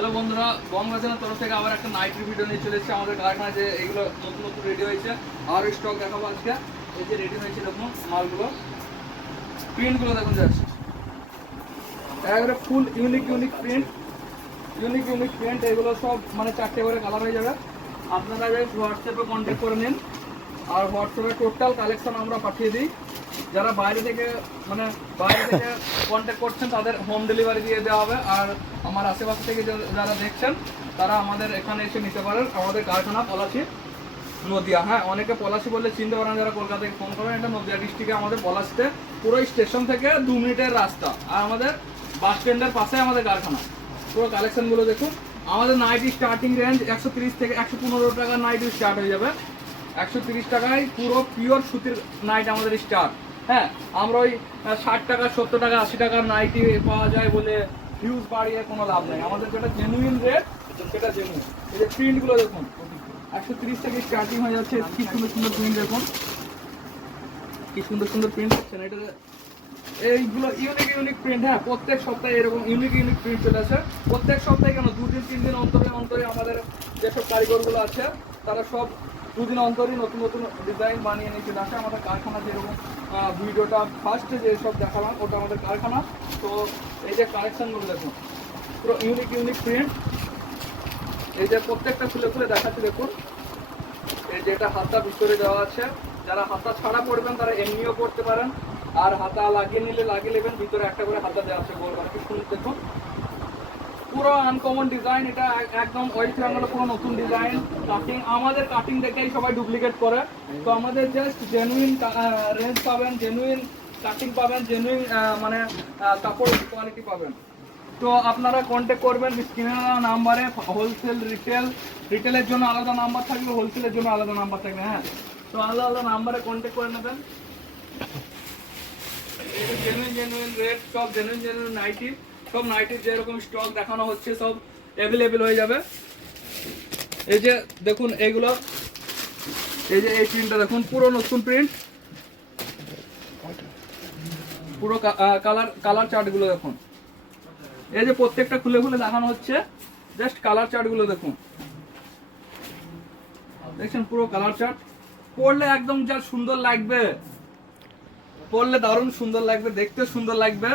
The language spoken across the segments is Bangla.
হ্যালো বন্ধুরা বঙ্গবাজারের তরফ থেকে আবার একটা নাইট ভিডিও নিয়ে চলে এসেছে আমাদের কারখানায় যে এইগুলো নতুন নতুন রেডি হয়েছে। আর স্টক দেখাবো আজকে। এই যে রেডি হয়েছে দেখুন মালগুলো। প্রিন্টগুলো দেখুন যাচ্ছে একবারে full unique unique print unique unique print এগুলো সব মানে চারটে করে কালার হয়ে যাবে। আপনারা হোয়াটসঅ্যাপে কন্ট্যাক্ট করে নিন। আর হোয়াটসঅ্যাপে টোটাল কালেকশন আমরা পাঠিয়ে দিই। যারা বাইরে থেকে মানে বাইরে থেকে কন্ট্যাক্ট করছেন, তাদের হোম ডেলিভারি দিয়ে দেওয়া হবে। আর আমার আশেপাশে থেকে যারা দেখছেন, তারা আমাদের এখানে এসে নিতে পারেন। আমাদের কারখানা পলাশি, নদিয়া। হ্যাঁ অনেকে পলাশি বললে চিনতে পারেন, যারা কলকাতা থেকে ফোন করেন, এটা নদিয়া ডিস্ট্রিক্টে আমাদের পলাশিতে পুরো স্টেশন থেকে দু মিনিটের রাস্তা। আর আমাদের বাস স্ট্যান্ডের পাশে আমাদের কারখানা। পুরো কালেকশনগুলো দেখুন। আমাদের নাইটি স্টার্টিং রেঞ্জ একশো তিরিশ থেকে একশো পনেরো টাকার নাইটি স্টার্ট হয়ে যাবে। একশো তিরিশ টাকায় পুরো পিওর সুতির নাইট আমাদের স্টার্ট হ্যাঁ আমরা ওই ষাট টাকা, সত্তর টাকা, আশি টাকার নাইটি পাওয়া যায় বলে হিউজ বাড়িয়ে কোনো লাভ নেই। আমাদের যেটা জেনুইন রেট সেটা জেনুইন এই যে প্রিন্টগুলো দেখুন, একশো তিরিশ থেকে স্টার্টিং হয়ে যাচ্ছে, কি সুন্দর সুন্দর প্রিন্ট দেখুন। কি সুন্দর সুন্দর প্রিন্ট হচ্ছেন এটা এইগুলো ইউনিক ইউনিক প্রিন্ট হ্যাঁ প্রত্যেক সপ্তাহে এরকম ইউনিক ইউনিক প্রিন্ট চলে আসে। প্রত্যেক সপ্তাহে কেন? দু দিন, তিন দিন অন্তরে অন্তরে আমাদের যেসব কারিগরগুলো আছে, তারা সব দুদিন অন্তরই নতুন নতুন ডিজাইন বানিয়ে নিয়ে চলে আসে। আমাদের কারখানা যেরকম ভিডিওটা ফার্স্টে যে সব দেখালাম, ওটা আমাদের কারখানা। তো এই যে কালেকশনগুলো দেখুন, পুরো ইউনিক ইউনিক প্রিন্ট এই যে প্রত্যেকটা খুলে খুলে দেখাচ্ছি, দেখুন। এই যে এটা হাতা ভিতরে দেওয়া আছে। যারা হাতা ছাড়া পড়বেন, তারা এমনিও পড়তে পারেন। আর হাতা লাগিয়ে নিলে লাগিয়ে নেবেন, ভিতরে একটা করে হাতা দেওয়া আছে গোল আর কি সুন্দর দেখুন। পুরো আনকমন ডিজাইন এটা একদম ওয়েস্ট বেঙ্গলের পুরো নতুন ডিজাইন কাটিং আমাদের কাটিং দেখেই সবাই ডুপ্লিকেট করে। তো আমাদের জাস্ট জেনুইন রেঞ্জ পাবেন জেনুইন কাটিং পাবেন জেনুইন মানে কাপড় কোয়ালিটি পাবেন। তো আপনারা কন্ট্যাক্ট করবেন স্ক্রিনে নাম্বারে হোলসেল রিটেল রিটেলের জন্য আলাদা নাম্বার থাকবে হোলসেলের জন্য আলাদা নাম্বার থাকবে হ্যাঁ? তো আলাদা আলাদা নাম্বারে কন্ট্যাক্ট করে নেবেন। জেনুইন জেনুইন রেট সব জেনুইন জেনুইন নাইটি সব নাইটির যেরকম স্টক দেখানো হচ্ছে, সব অ্যাভেলেবেল হয়ে যাবে। এই যে দেখুন এইগুলো এই যে এই প্রিন্টটা দেখুন, পুরো নতুন প্রিন্ট পুরো কালার কালার চার্টগুলো দেখুন। এই যে প্রত্যেকটা খুলে খুলে দেখানো হচ্ছে জাস্ট কালার চার্টগুলো দেখুন। দেখছেন পুরো কালার চার্ট পড়লে একদম যা সুন্দর লাগবে পরলে দারুণ সুন্দর লাগবে, দেখতে সুন্দর লাগবে।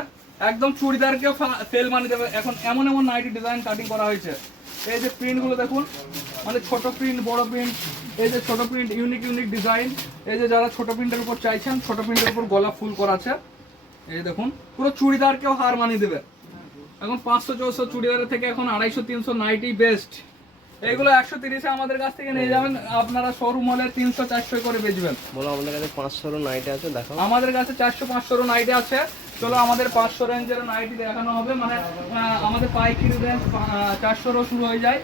একদম চুড়িদারকেও ফেল মানি দেবে। এখন এমন এমন নাইটি ডিজাইন কাটিং করা হয়েছে। এই যে প্রিন্টগুলো দেখুন মানে ছোট প্রিন্ট বড় প্রিন্ট এই যে ছোট প্রিন্ট ইউনিক ইউনিক ডিজাইন এই যে যারা ছোট প্রিন্টের উপর চাইছেন, ছোট প্রিন্টের উপর গলা ফুল করা আছে। এই দেখুন, পুরো চুড়িদারকেও হার মানিয়ে দেবে। এখন পাঁচশো চৌশো চুড়িদারের থেকে এখন আড়াইশো, তিনশো নাইটি বেস্ট এগুলো একশো তিরিশে আমাদের কাছ থেকে নিয়ে যাবেন। আপনারা শোরুম হলে তিনশো চারশো করে বেচবেন। বলো আমাদের কাছে পাঁচশোরও নাইট আছে দেখাও। আমাদের কাছে চারশো পাঁচশোর নাইটি আছে। চলো আমাদের পাঁচশো রেঞ্জের নাইটি দেখানো হবে। মানে আমাদের পাইকারি রেঞ্জ চারশোরও শুরু হয়ে যায়।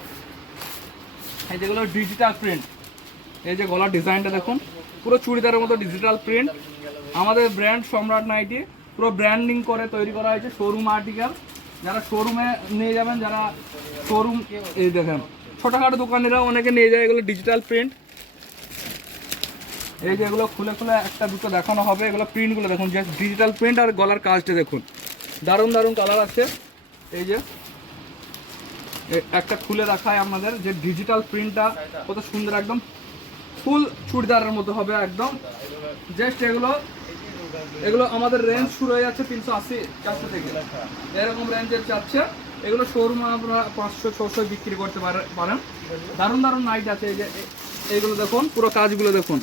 এই যেগুলো ডিজিটাল প্রিন্ট এই যে গলার ডিজাইনটা দেখুন। পুরো চুড়িদারের মতো ডিজিটাল প্রিন্ট আমাদের ব্র্যান্ড সম্রাট নাইটি। পুরো ব্র্যান্ডিং করে তৈরি করা হয়েছে শোরুম আর্টিকেল যারা শোরুমে নিয়ে যাবেন যারা শোরুম এই দেখেন ছোটোখাটো দোকানিরা অনেকে নিয়ে যায় এগুলো ডিজিটাল প্রিন্ট এই যে এগুলো খুলে খুলে একটা দুটো দেখানো হবে, এগুলো প্রিন্টগুলো দেখুন যে ডিজিটাল প্রিন্ট আর গলার কাজটা দেখুন। দারুণ দারুণ কালার আছে। এই যে একটা খুলে দেখায় আমাদের যে ডিজিটাল প্রিন্টটা কত সুন্দর একদম ফুল চুড়িদারের মতো হবে একদম। জাস্ট এগুলো এগুলো আমাদের রেঞ্জ শুরু হয়ে যাচ্ছে তিনশো আশি, চারশো থেকে। এরকম রেঞ্জের চাচ্ছে। এগুলো শোরুমে আপনারা পাঁচশো, ছশো বিক্রি করতে পারে- পারেন। দারুণ দারুণ নাইট আছে। এই যে এইগুলো দেখুন, পুরো কাজগুলো দেখুন।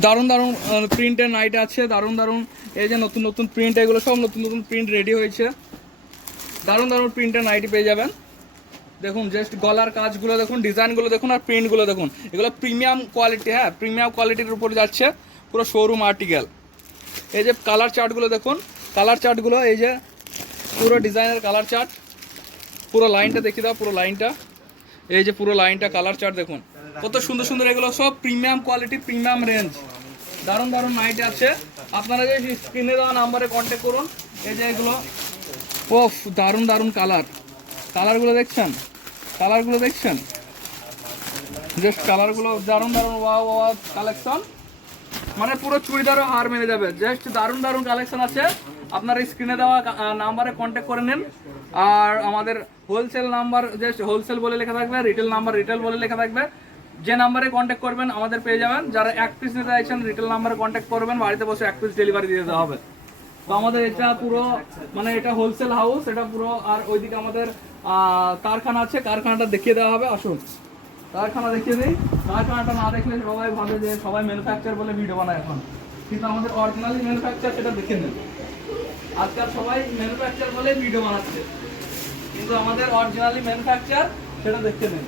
দারুণ দারুণ প্রিন্টের নাইট আছে, দারুণ দারুণ। এই যে নতুন নতুন প্রিন্ট এগুলো সব নতুন নতুন প্রিন্ট রেডি হয়েছে। দারুণ দারুণ প্রিন্টের নাইটি পেয়ে যাবেন। দেখুন জাস্ট গলার কাজগুলো দেখুন, ডিজাইনগুলো দেখুন আর প্রিন্টগুলো দেখুন। এগুলো প্রিমিয়াম কোয়ালিটি হ্যাঁ প্রিমিয়াম কোয়ালিটির উপর যাচ্ছে। পুরো শোরুম আর্টিকেল এই যে কালার চার্টগুলো দেখুন কালার চার্টগুলো এই যে পুরো ডিজাইনের কালার চার্ট পুরো লাইনটা দেখিয়ে দাও, পুরো লাইনটা এই যে পুরো লাইনটা কালার চার্ট দেখুন। কত সুন্দর সুন্দর এগুলো সব প্রিমিয়াম কোয়ালিটি প্রিমিয়াম রেঞ্জ দারুণ দারুণ নাইট আছে। আপনারা যে স্ক্রিনে দেওয়া নাম্বারে কন্ট্যাক্ট করুন। এই যে এগুলো। ওফ, দারুণ দারুণ কালার কালারগুলো দেখছেন? কালারগুলো দেখছেন? জাস্ট কালারগুলো দারুণ দারুণ ওয়া ওয়া কালেকশন মানে পুরো চুড়িদারও হার মেরে যাবে। জাস্ট দারুণ দারুণ কালেকশন আছে। আপনারা স্ক্রিনে দেওয়া নাম্বারে কন্ট্যাক্ট করে নিন। আর আমাদের হোলসেল নাম্বার যে হোলসেল বলে লেখা থাকবে রিটেল নাম্বার রিটেল বলে লেখা থাকবে। যে নাম্বারে কন্ট্যাক্ট করবেন, আমাদের পেয়ে যাবেন। যারা এক পিস নিতে চাইছেন রিটেল নাম্বারে কন্ট্যাক্ট করবেন, বাড়িতে বসে এক পিস ডেলিভারি দিয়ে দেওয়া হবে। তো আমাদের এটা পুরো মানে এটা হোলসেল হাউস এটা পুরো, আর ওইদিকে আমাদের কারখানা আছে, কারখানাটা দেখিয়ে দেওয়া হবে, আসুন। কারখানা দেখিয়ে দিই। কারখানাটা না দেখলে সবাই ভাবে যে সবাই ম্যানুফ্যাকচার বলে ভিডিও বানায় এখন। কিন্তু আমাদের অরিজিনালি ম্যানুফ্যাকচার সেটা দেখে নেন। আজকাল সবাই ম্যানুফ্যাকচার বলে ভিডিও বানাচ্ছে। কিন্তু আমাদের অরিজিনালি ম্যানুফ্যাকচার সেটা দেখতে নেন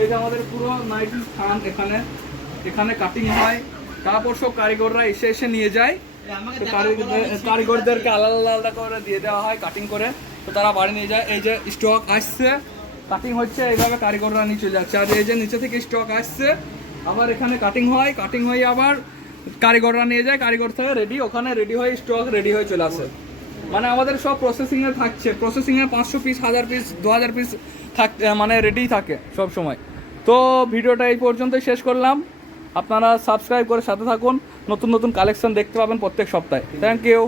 এই যে আমাদের পুরো নাইটি স্থান এখানে। এখানে কাটিং হয়। তারপর সব কারিগররা এসে এসে নিয়ে যায়। কারিগরদের- কারিগরদেরকে আলাদা আলাদা করে দিয়ে দেওয়া হয় কাটিং করে। তো তারা বাড়ি নিয়ে যায়। এই যে স্টক আসছে। কাটিং হচ্ছে। এইভাবে কারিগররা নিচে যাচ্ছে। আর এই যে নিচে থেকে স্টক আসছে আবার এখানে কাটিং হয়। কাটিং হয়ে আবার কারিগররা নিয়ে যায়, কারিগর থেকে রেডি ওখানে রেডি হয়ে স্টক রেডি হয়ে চলে আসে। মানে আমাদের সব প্রসেসিং এ থাকছে। প্রসেসিং এ পাঁচশো পিস হাজার পিস দু হাজার পিস থাক মানে রেডি থাকে সব সময়। তো ভিডিওটা এই পর্যন্তই শেষ করলাম। আপনারা সাবস্ক্রাইব করে সাথে থাকুন। নতুন নতুন কালেকশন দেখতে পাবেন প্রত্যেক সপ্তাহে। Thank you